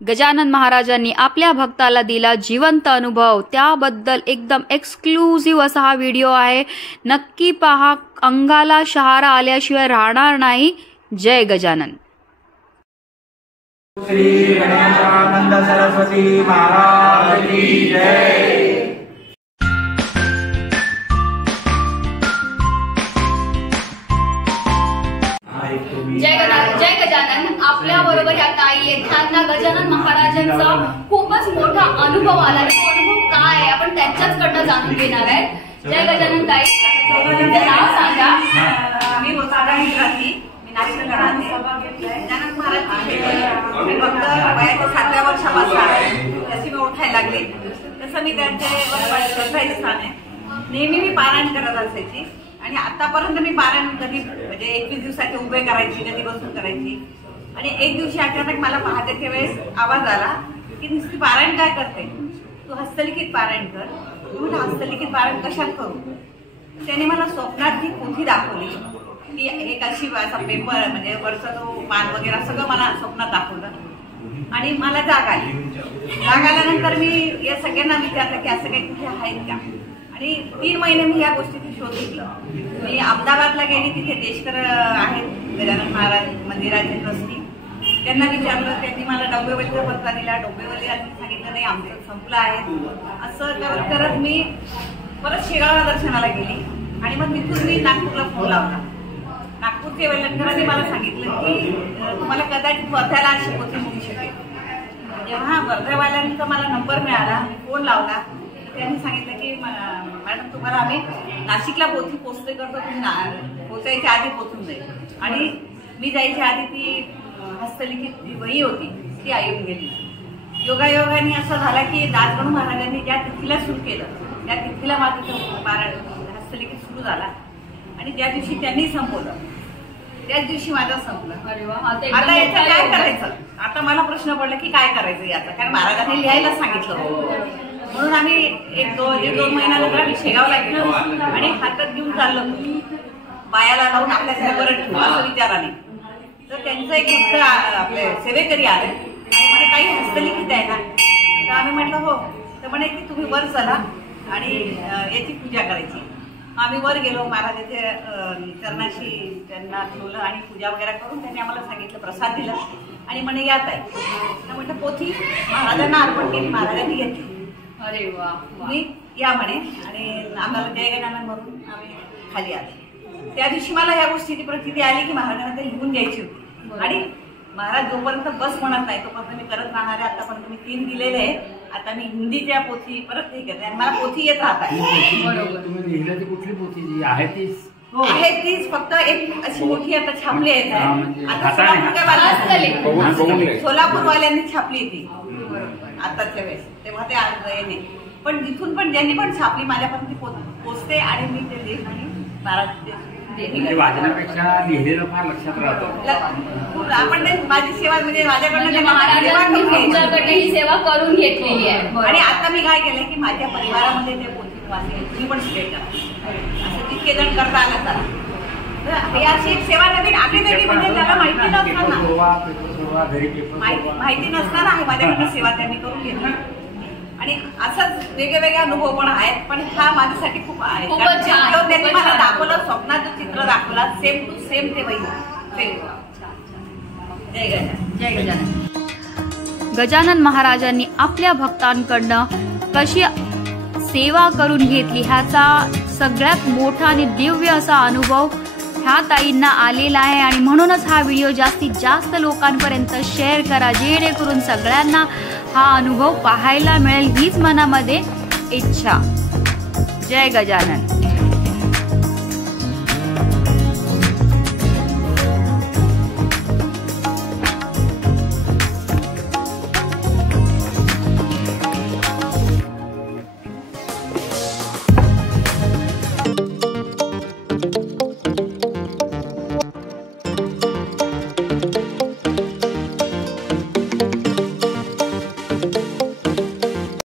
गजानन महाराजांनी आपल्या भक्ताला दिला जिवंत अनुभव, त्याबद्दल एकदम एक्सक्लुझिव्ह असा हा व्हिडिओ आहे. नक्की पहा, अंगाला शहारा आल्याशिवाय राहणार नाही. जय गजानन. श्री गणेशानंद सरस्वती महाराज की जय. जय गजानन. आपल्या बरोबर या ताई आहेत, त्यांना गजानन महाराजांचा खूपच मोठा अनुभव आला. तो अनुभव काय आहे आपण त्यांच्याचकडनं जाणून घेणार आहे. जय गजानन ताई, तुमचं नाव सांगा. मी नाशिकला राहते. गजानन महाराज मी फक्त वयाच्या 7व्या वर्षापासून जशी मी ओळखायला लागली तसं मी त्यांचे श्रद्धास्थान आहे. नेहमी मी पारायण करत असायची आणि आतापर्यंत मी पारायण कधी म्हणजे 21 दिवसाचे उभे करायची, कधी बसून करायची. आणि एक दिवशी अचानक मला पहाटेच्या वेळेस आवाज आला की नुसती पारायण काय करते, तू हस्तलिखित पारायण कर. मी हस्तलिखित पारायण कशात करू. त्याने मला स्वप्नात ती पोथी दाखवली की एक अशी असा पेपर म्हणजे वरचा तो पान वगैरे सगळं मला स्वप्नात दाखवलं आणि मला जाग आली. जाग आल्यानंतर मी या सगळ्यांना विचारलं की असं काही कुठे आहेत का. आणि 3 महिने मी या गोष्टीची शोध घेतला. मी अहमदाबादला गेली, तिथे देशकर आहेत गजानन महाराज मंदिराचे ट्रस्टी. त्यांना विचारलं, त्यांनी मला डोंबिवलीचा पत्ता दिला. डोंबिवलीला सांगितलं नाही आमचं संपलं आहे. असं करत करत मी परत शेगावला दर्शनाला गेली आणि मग तिथून मी नागपूरला फोन लावला. नागपूरचे वेलणकरांनी मला सांगितलं की तुम्हाला कदाचित वर्ध्याला अशी पोथी मिळू शकेल. जेव्हा वर्ध्यावाल्यांचा मला नंबर मिळाला, मी फोन लावला, त्यांनी सांगितलं की मॅडम तुम्हाला आम्ही नाशिकला पोथी पोचते करतो, तुम्ही पोचायच्या आधी पोचून जाईल. आणि मी जायच्या आधी ती हस्तलिखित जी वही होती ती येऊन गेली. योगायोगाने असं झाला की दासगणू महाराजांनी ज्या तिथीला सुरू केलं त्या तिथीला माझं पारायण हस्तलिखित सुरू झाला आणि ज्या दिवशी त्यांनी संपवलं त्याच दिवशी माझं संपलं. आता याचं काय करायचं. आता मला प्रश्न पडला की काय करायचं याचा, कारण महाराजांनी लिहायला सांगितलं. म्हणून आम्ही एक दोन महिन्यानंतर आम्ही शेगावला गेलो आणि हातात घेऊन चाललो पायाला लावून आपल्या बरं ठेवू असं विचाराने. तर त्यांचं एक मित्र आपले सेवेकरी आले आणि म्हणे काही हस्तलिखित आहे ना. तर आम्ही म्हटलं हो. तर म्हणे की तुम्ही वर चला आणि याची पूजा करायची. आम्ही वर गेलो, महाराजाच्या चरणाशी त्यांना ठेवलं आणि पूजा वगैरे करून त्यांनी आम्हाला सांगितलं, प्रसाद दिला आणि म्हणे यात आहे. तर म्हटलं पोथी महाराजांना अर्पण केली, महाराजांनी घेतली. अरे वा. मी या म्हणे आणि आम्हाला जय गजानन म्हणून आम्ही खाली आलो. त्या दिवशी मला या गोष्टीची प्रचिती आली की महाराजांना ते लिहून घ्यायची होती. आणि महाराज जोपर्यंत बस म्हणत नाही तोपर्यंत मी करत राहणार आहे. आतापर्यंत मी 3 दिलेले आहे. आता मी हिंदीच्या पोथी परत हे करते आणि मला पोथी येत राहत आहे. बरोबर. तुम्ही लिहिलेली कुठली पोथी जी आहे तीच आहे तीच, फक्त एक अशी मोठी आता छापली आहे. आता सोलापूरवाल्यांनी छापली ती आताच्या वेळेस, तेव्हा ते नाही. पण जिथून पण ज्यांनी पण छापली माझ्यापर्यंत पोचते आणि मी ते लिहित आणि वाचनापेक्षा लिहिलेलं फार लक्षात राहतं. आपण माझी सेवा म्हणजे माझ्याकडनं ही सेवा करून घेतलेली आहे. आणि आता मी काय केलंय की माझ्या परिवारामध्ये ते पोथी वाचले, तुम्ही पण स्प्रेड करा. असं जितके जण करता आला तर याची एक सेवा नवीन आली वेगळी म्हणजे त्याला माहिती नसताना माहिती नसताना आहे माझ्याकडनं सेवा त्यांनी करून घेतली. आणि असंच वेगवेगळे अनुभव पण आहेत. पण हा माझ्यासाठी खूप आहे. त्यांनी मला दाखवलं, स्वप्नाचं चित्र दाखवलं, सेम टू सेम ते वही. जय गजानन. जय गजानन. गजानन महाराजांनी आपल्या भक्तांकडनं कशी सेवा करून घेतली ह्याचा सगळ्यात मोठा आणि दिव्य असा अनुभव ह्या ताईंना आलेला आहे. आणि म्हणूनच हा व्हिडिओ जास्तीत जास्त लोकांपर्यंत शेअर करा, जेणेकरून सगळ्यांना हा अनुभव पाहायला मिळेल. हीच मनामध्ये इच्छा. जय गजानन.